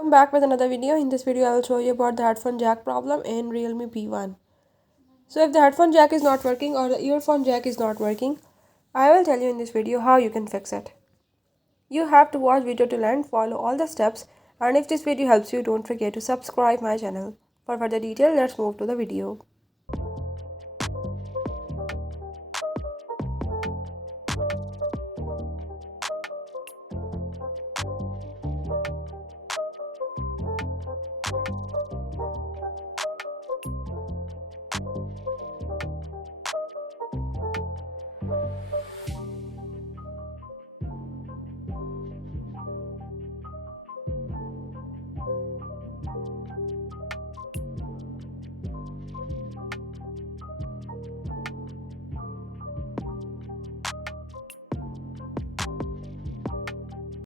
I'm back with another video. In this video, I will show you about the headphone jack problem in Realme P1. So if the headphone jack is not working or the earphone jack is not working, I will tell you in this video how you can fix it. You have to watch video till end, follow all the steps, and if this video helps you, don't forget to subscribe my channel. For further detail, let's move to the video.